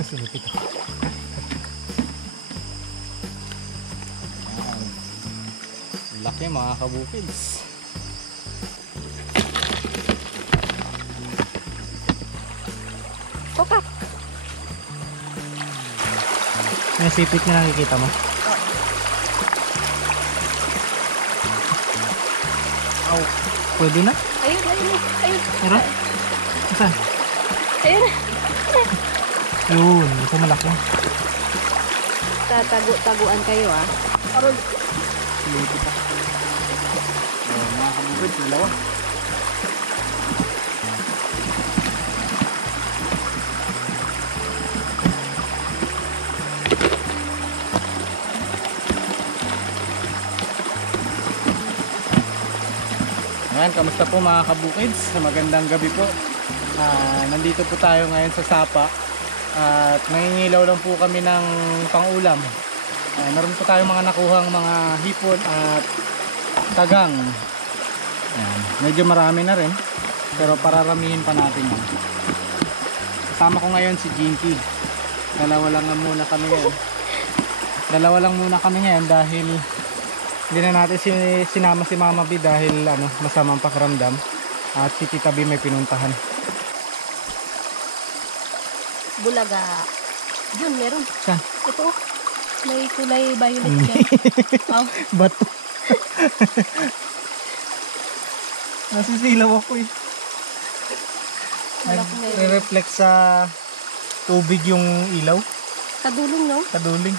Kasunod ito. Laki mga kabukids. Kokak. May sipit na nakikita mo? Oo. Aw, pwede na? Ayun, ayun, ayun. Meron? Saan? Ayun. Yun, ito malaki. Tatago-taguan kayo ah. Aral. Silipit pa. Oh, mga kabukids, dalawa. Ayan, kamusta po mga kabukids? Magandang gabi po. Nandito po tayo ngayon sa Sapa at nangingilaw lang po kami ng pangulam. Meron po tayong mga nakuhang mga hipon at tagang. Ayan, medyo marami na rin pero pararamihin pa natin yan. Kasama ko ngayon si Jinky. Dalawa lang muna kami ngayon dahil hindi na natin sinama si Mama B dahil masamang pakiramdam at si Tita B may pinuntahan. Bulaga. Yun, meron. Saan? Ito. May kulay violet dyan. Oh. Bato. Nasisilaw ako eh. Nagre-reflect sa tubig yung ilaw. Kadulong, no? Kaduling.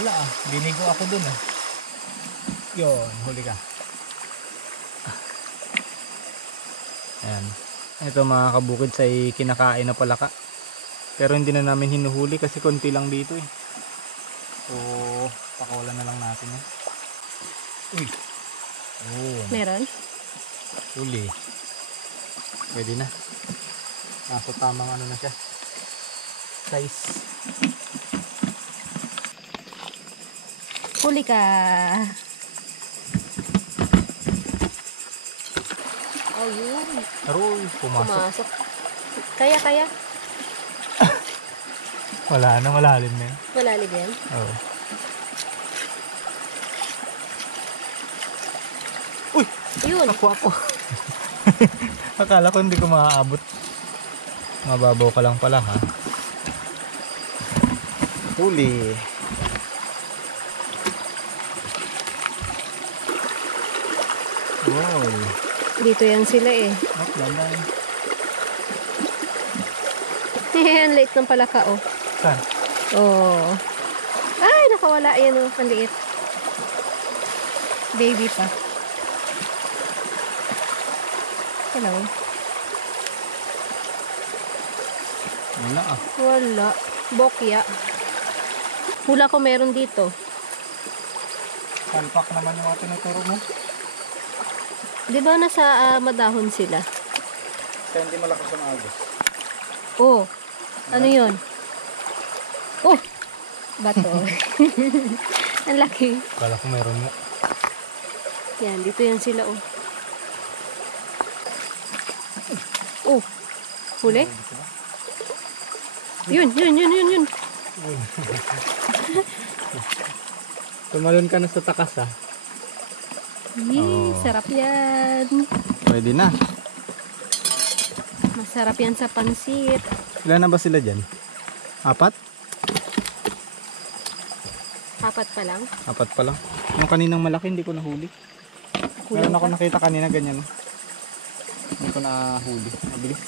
Wala ah. Binigo ako dun ah. Yun, huli ka. Ayan. Ito mga kabukids ay kinakain na palaka. Pero hindi na namin hinuhuli kasi konti lang dito eh. So, pakawalan na lang natin yan. Uy. Oh. Meron? Huli. Pwede na. Nasa tamang ano na siya. Size. Huli ka. Ayun. Aroy, pumasok. Kaya. Wala na, malalim na yun. Malalim yan. Oo. Uy! Ayun. Ako. Akala ko hindi ko maaabot. Mababaw ka lang pala ha. Huli. Wow. Dito yan sila eh. Landan. Ang liit ng palaka oh. Saan? Oh. Ay, nakawala. Ayan oh, ang liit. Baby pa. Hello. Wala ah. Wala. Bokya. Hula ko meron dito. Salpak naman yung mga tinuturo mo. Di ba nasa madahon sila? Kaya hindi malakas ang agos. Oh. Ano yun? Oh! Bato. Ang laki. Kala ko meron nga. Yan, dito yan sila oh. Oh. Huli? Yun. Tumalon ka na sa takas ha. Yee, sarap yan. Pwede na. Masarap yan sa pansit. Ilan na ba sila dyan? 4? 4 4 pa lang. pa lang. Yung kaninang malaki hindi ko nahuli. Meron ako nakita kanina ganyan. Hindi ko nahuli. Mabilis.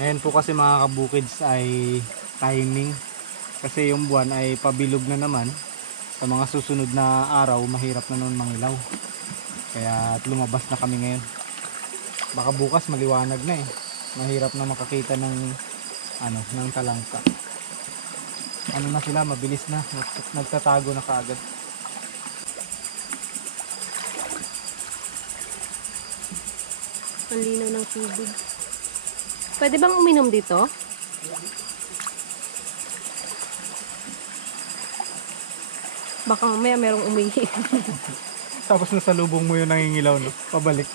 Ngayon po kasi mga kabukids ay timing. Kasi yung buwan ay pabilog na naman. Sa mga susunod na araw mahirap na noon mangilaw. Kaya lumabas na kami ngayon. Baka bukas maliwanag na eh. Mahirap na makakita ng ng talangka. Ano na sila, mabilis na. Nagtatago na kaagad. Ang linaw ng tubig. Pwede bang uminom dito? Baka mamaya merong umihi. Tapos nasalubong mo yung nangingilaw, no? Pabalik.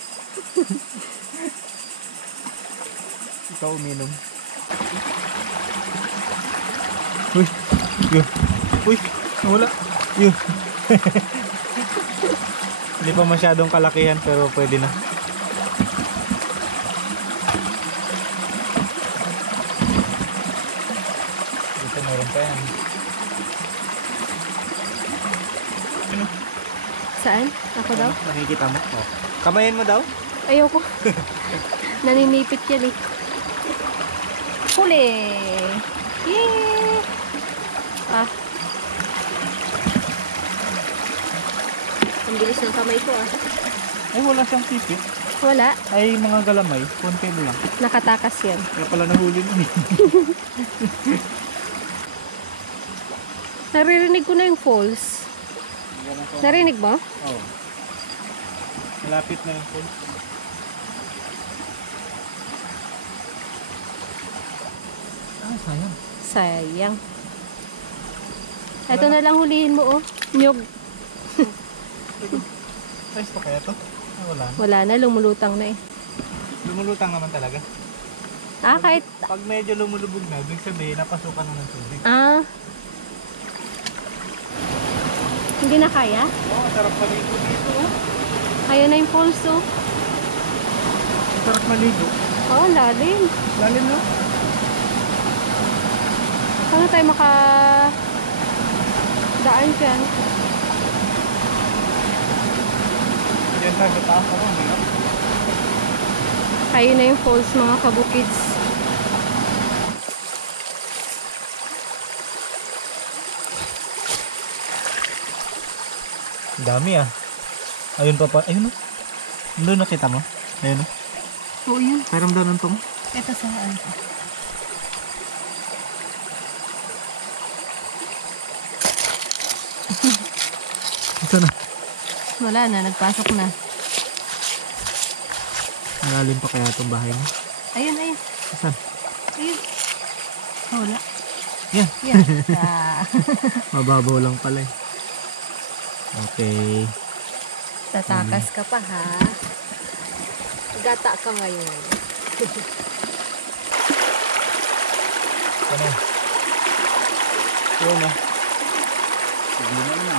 Ikaw uminom. Uy, yun. Uy, wala. Yun. Hindi pa masyadong kalakihan pero pwede na. Dito meron pa yan. Ano? Saan? Ako daw? Nakikita mo? Oh. Kamayin mo daw? Ayoko. Naninipit yan eh. Huli! Yay! Ah. Ang bilis ng kamay ko ah. Ay, wala siyang sipit. Wala. Ay, mga galamay. Konti lang. Nakatakas yan. Kaya pala nahuli mo eh. Naririnig ko na yung falls. Narinig ba? Oo. Oh. Malapit na yung falls. Ah, sayang. Sayang. Ito na lang hulihin mo oh. Nyog. Ayos pa kaya to? Ah, wala na. Wala na, lumulutang na eh. Lumulutang naman talaga. Ah, kahit... Pag medyo lumulubog na, ibig sabihin, napasukan na ng tubig. Ah. Hindi na kaya? Oo, sarap maligo dito. Oh. Kaya na yung falls oh. Sarap maligo. Oh, lalim. Lalim na. Paano tayo daan dyan? Diyan tayo sa taas ako. Hirap. Kaya na yung falls mga kabukids. Dami ah. Ayun pa pa. Ayun o. Doon nakita mo? Ayun o. Oo yun. Mayroon daw ng tong. Ito saan? Ito na. Wala na, nagpasok na. Malalim pa kaya itong bahay mo? Ayun, ayun. Saan? Ayun. Oh, wala. Yan. Yan. Ah. Mababaw lang pala eh. Okay. Tatakas ka pa ha. Gata ka ngayon. Ano? Yun na. Sige na.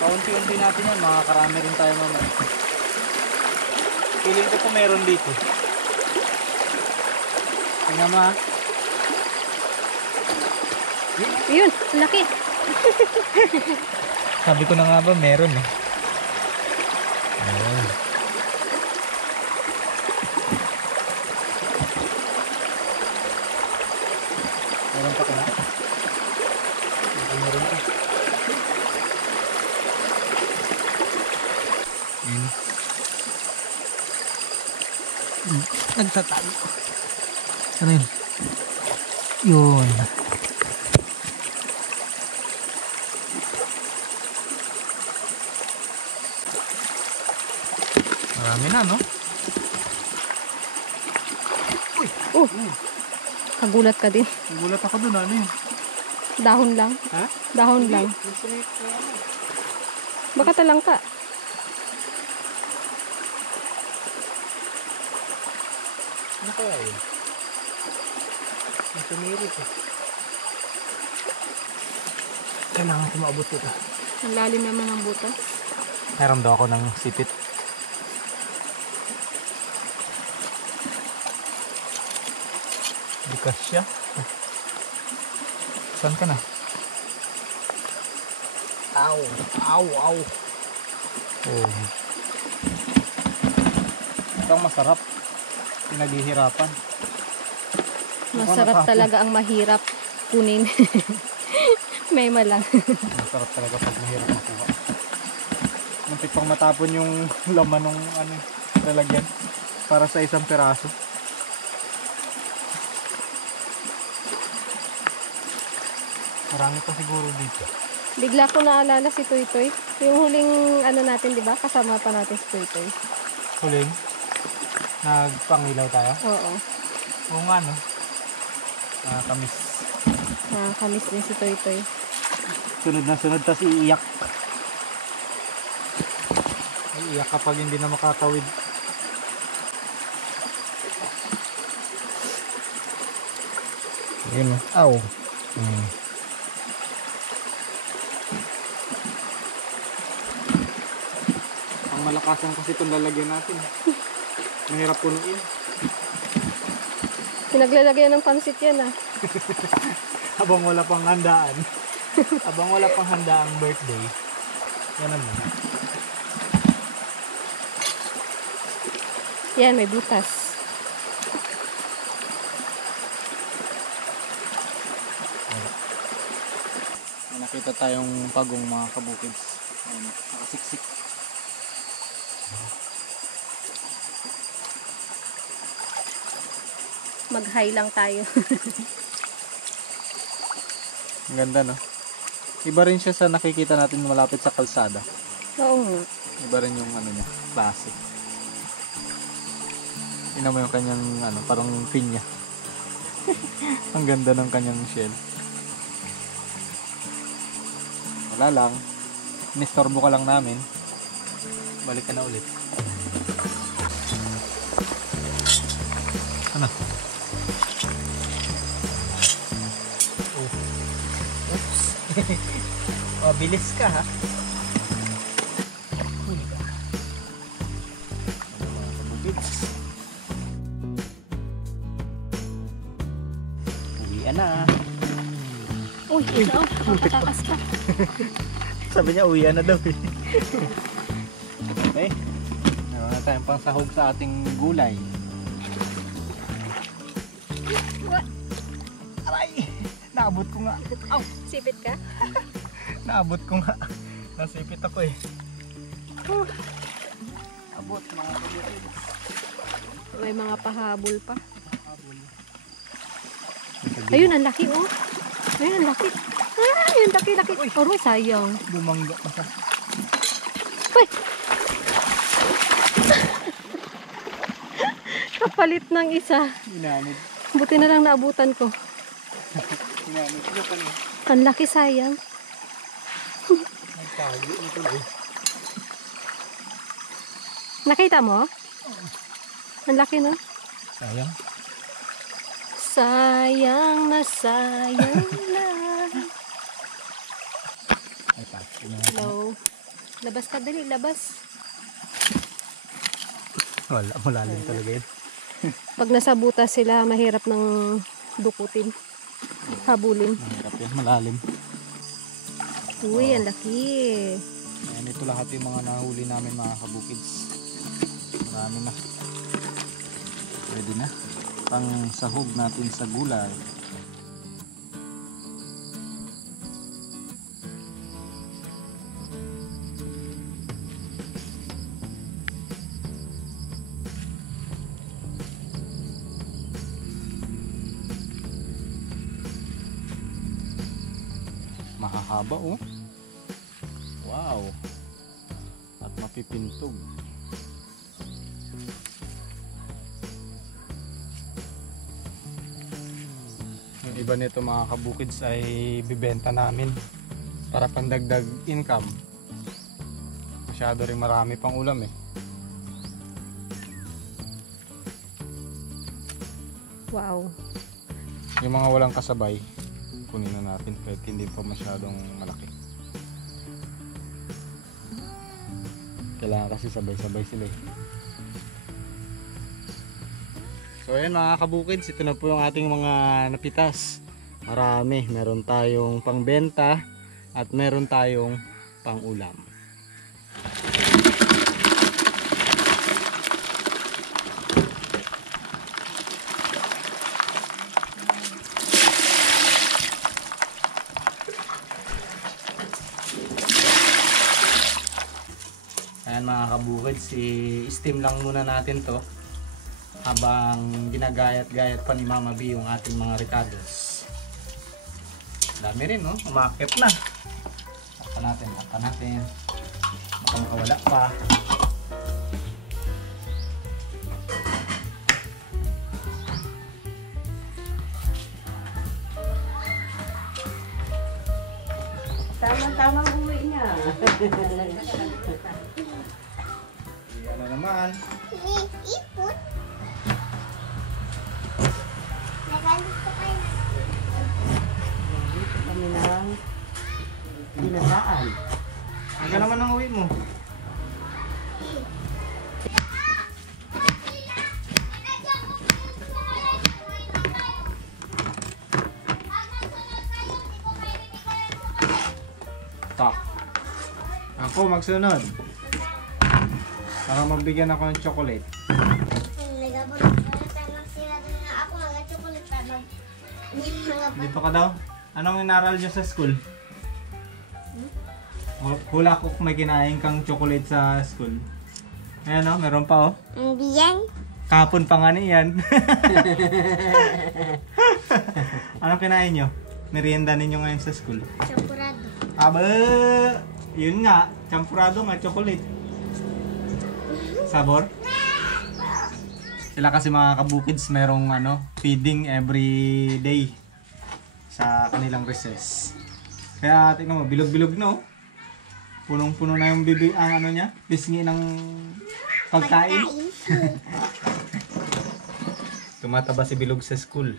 Paunti-unti natin yan. Makakarami rin tayo mamaya. Feeling ko po meron dito. Tingnan mo ha. Ayun, laki. Sabi ko na nga ba meron eh. Ayun. Meron pa kaya? Meron pa. Nagtatago. Ano yun? Yun. Marami na, no? Uy! Kagulat ka din. Nagulat ako dun, ano yun? Dahon lang. Ha? Dahon lang. Baka talang ka. Ano kaya yun? Ang tumirit eh. Kailangan ko maabot ito. Ang lalim naman ng butas. Meron daw ako ng sipit. Bukas siya. Saan ka na? Aw! Aw! Aw! Oh. Ito ang masarap. Pinaghihirapan. Masarap talaga ang mahirap kunin. May malang. Masarap talaga pag mahirap makuha. Muntik pang matapon yung laman ng ano, lalagyan para sa isang peraso. Marami pa siguro dito. Bigla ko naalala si Toy Toy. Yung huling ano natin, di ba? Kasama pa natin si Toy Toy. Huling, nagpangilaw tayo. Oo. Oo nga no. Kamis. Nakakamiss din si Toy Toy. Sunod na sunod, tas iiyak. Iiyak kapag hindi na makatawid. Yun o. Aw. Ang malakasan kasi itong lalagyan natin. Mahirap punuin. Pinaglalagyan ng pansit yan ah. Habang wala pang handaan. Habang wala pang handaang birthday. Yan ang muna. Yan, may butas. May nakita tayong pagong mga kabukids. Ayun, nakasiksik. Mag-high lang tayo. Ang ganda no? Iba rin siya sa nakikita natin malapit sa kalsada. Oo nga. Iba rin yung ano niya, klase. Tingnan mo yung kanyang ano, parang pinya. Ang ganda ng kanyang shell. Wala lang. Nistorbo ka lang namin. Balik ka na ulit. Ano? Oh. Oops. Mabilis ka ha. Huli ka. Ano mga kabukids? Uwian na. Uy, ito. Makatakas ka. Sabi niya uwian na daw eh. Okay. Meron na tayong pangsahog sa ating gulay. Aray! Naabot ko nga. Aw! Sipit ka? Naabot ko nga. Nasipit ako eh. Abot mga kabukids. May mga pahabol pa. Habol. Ayun, ang laki oh. Ayun, ang laki. Ah, yung laki-laki. Aroy, sayang. Bumangga pa siya. Uy! Kapalit ng isa. Inanid. Buti na lang naabutan ko. Inanid. Ito pa niya. Ang laki, sayang. Nagtago na tuloy. Nakita mo? Ang laki, no? Sayang. Sayang na sayang na. Ay pa. Hello. Labas ka, dali. Labas. Wala. Malalim talaga yun. Pag nasa butas sila, mahirap ng dukutin. Habulin. Mahirap yan. Malalim. Uy, ang laki. Ayan, ito lahat yung mga nahuli namin mga kabukids. Marami na. Pwede na. Pang sahog natin sa gulay. Mahahaba oh. Wow. At mapipintog. Yung iba nito mga kabukids ay bibenta namin para pandagdag income. Masyado rin marami pang ulam eh. Wow. Yung mga walang kasabay, kunin na natin kahit hindi pa masyadong malaki. Kailangan kasi sabay-sabay sila eh. So ayan mga kabukids, ito na po yung ating mga napitas. Marami, meron tayong pangbenta at meron tayong pang-ulam. Ayan mga kabukids, i-steam lang muna natin to habang ginagayat-gayat pa ni Mama B yung ating mga ricados. Dami rin no, umakyat na. Takpan natin. Baka makawala pa. Tama-tama uwi niya. Yan na naman. Ipot. Nagalit ko kayo na. mahal. Hangga naman ang uwi mo. Tak. Ako magsunod. Para magbigyan ako ng chocolate. Dito ka daw. Anong inaral niyo sa school? Hula ko kung may kinain kang chocolate sa school. Ayan o, meron pa o. Hindi yan. Kapon pa nga niyan. Anong kinain nyo? Merienda ninyo ngayon sa school? Champurado. Aba, yun nga. Champurado nga, chocolate. Sabor? Sila kasi mga kabukids, merong feeding every day sa kanilang recess. Kaya tingnan mo, bilog-bilog na oh. Punong-puno na yung niya, pisngi ng pagkain. Tumataba si Bilog sa school.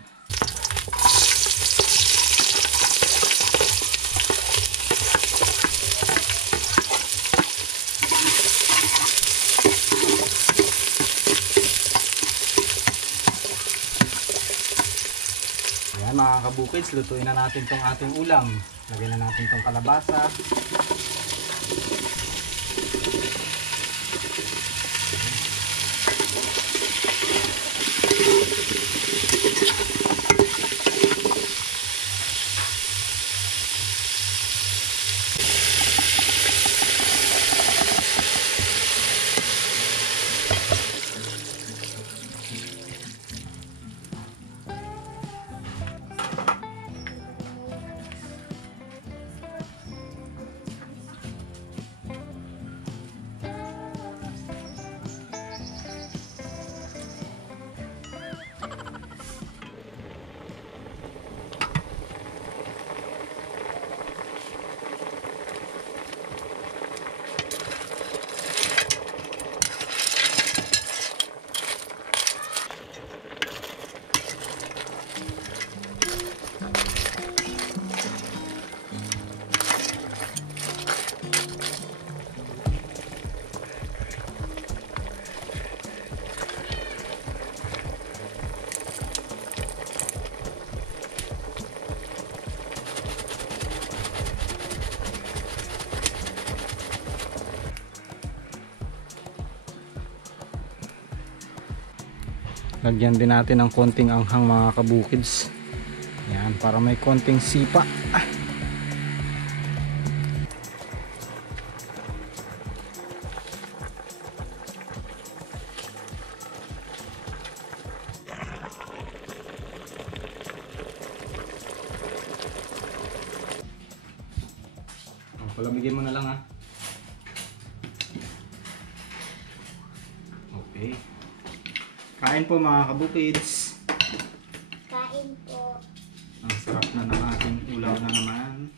Ayan mga kabukids, lutuin na natin tong ating ulam. Lagyan na natin tong kalabasa. Lagyan din natin ng konting anghang mga kabukids. Yan, para may konting sipa. Palamigin mo na lang ha. Okay. Kain po mga kabukids. Kain po. Ang sarap na ng ating ulaw na naman.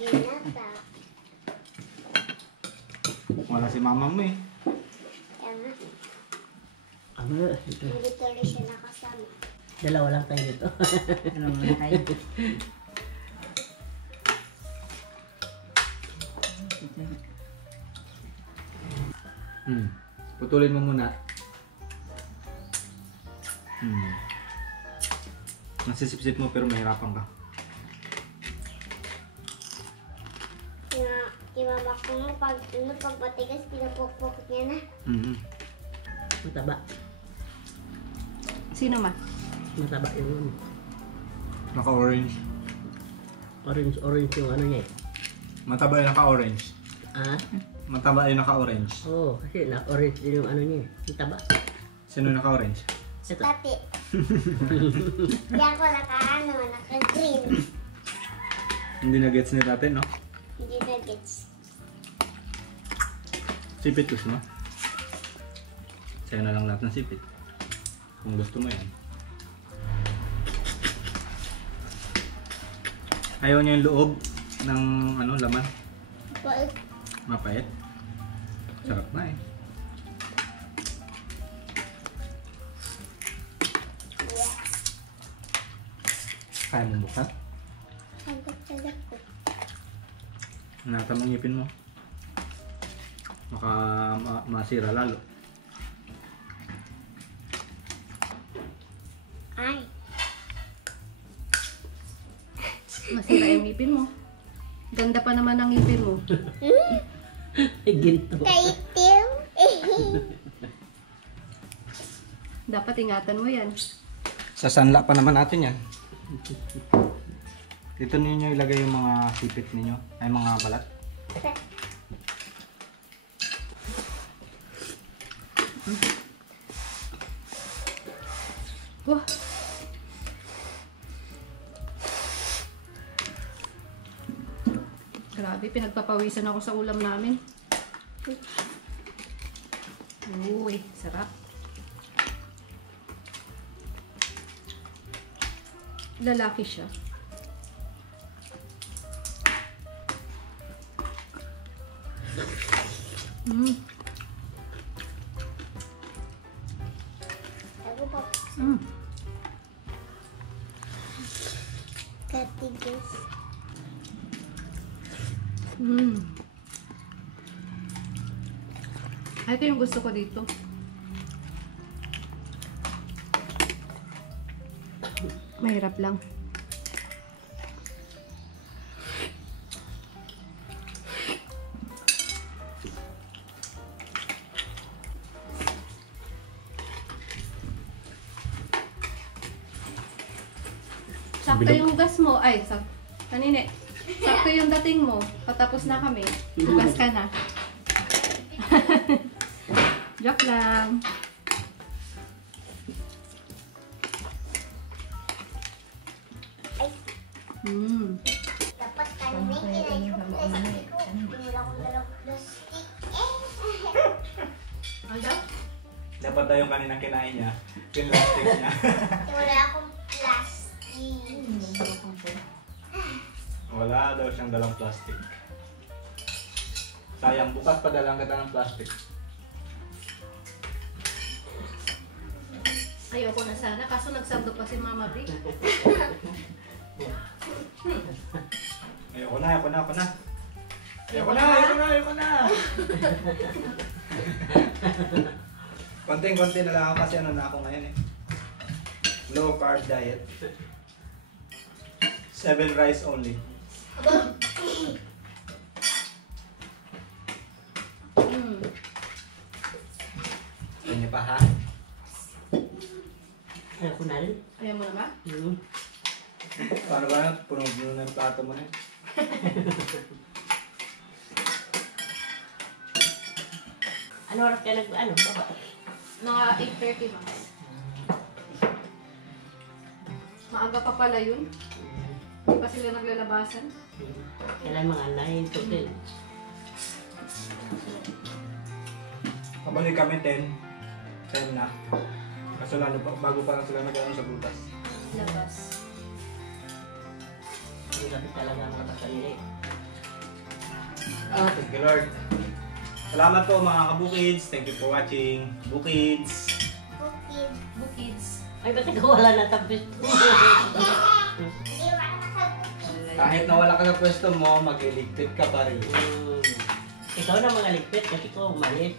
Ginata. Wala si mama mo eh. Kaya nga, Ano, ito. hindi tuloy siya nakasama. Dalawa lang tayo dito. Ano na kayo? Putulin mo muna. Nasisip-sip mo pero mahirapan ka. Mama ko mo, pag matigas, pinapukpok niya na. Mataba. Sino ma? Mataba yung Naka-orange. orange yung ano niya eh. Mataba yung naka-orange. Ah? Mataba yung naka-orange. Oo, kasi na-orange din yung ano niya eh. Mataba. Sino yung naka-orange? Ito. Tati. Di ako naka-green. Hindi na gets ni tate, no? Hindi na gets. Sipit gusto mo? Sa'yo na lang lahat ng sipit. Kung gusto mo yan. Ayaw niya yung loob ng laman. Bait. Mapait. Sarap na eh. Kaya mo buka? Sagot-sagot po. Ingatan mo ngipin mo. Baka masira lalo. Ay. Masira yung ngipin mo. Ganda pa naman ang ngipin mo. Ginto. Kaitim. Dapat ingatan mo yan. Sasanla pa naman natin yan. Dito ninyo ilagay yung mga sipit ninyo. Ay mga balat. Wah! Grabe, pinagpapawisan ako sa ulam namin. Uy, sarap. Lalaki siya. Mm. Ako pa. Mm. Katigas. Mm. Ito yung gusto ko dito. Mahirap lang. Sakto Bilog. yung gas mo. Ay, kanine. Sakto yung dating mo. Patapos na kami. Hugas ka na. Joke lang. Mm. Dapat kanina kinain ko plastic ko. Wala akong dalang plastic. Dapat daw yung kanina kinain niya. Pinlastic niya. Wala akong plastic. Wala daw siyang dalang plastic. Sayang, bukas pa dalang kita ng plastic. Ayoko na sana. Kaso nagsando pa si Mama B. Ayoko na. Konting-konti na lang ako kasi ano na ako ngayon eh. Low carb diet. 7 rice only. Mm. Kanya pa ha? Ayaw ko na rin. Ayaw mo na ba? Paano ba yan? Puno-puno na yung plato mo na yun. Ano oras ka baba? Mga 8:30 ba? Maaga pa pala yun. Hindi pa sila naglalabasan. Kailan mga 9 to 10. Kabalik kami 10. 10 na. Kaso lalo pa, bago pa lang sila nag-ano sa butas. Labas. Hindi kami talaga makapasalili. Thank you Lord. Salamat po mga kabukids. Thank you for watching. Bukids. Bukid. Bukids. Ay, ba't ikaw wala na tapos? Hindi wala nakabukid. Kahit nawala ka sa pwesto mo, mag-electric ka pa rin. Ikaw na mga ligpit kasi ko umalis.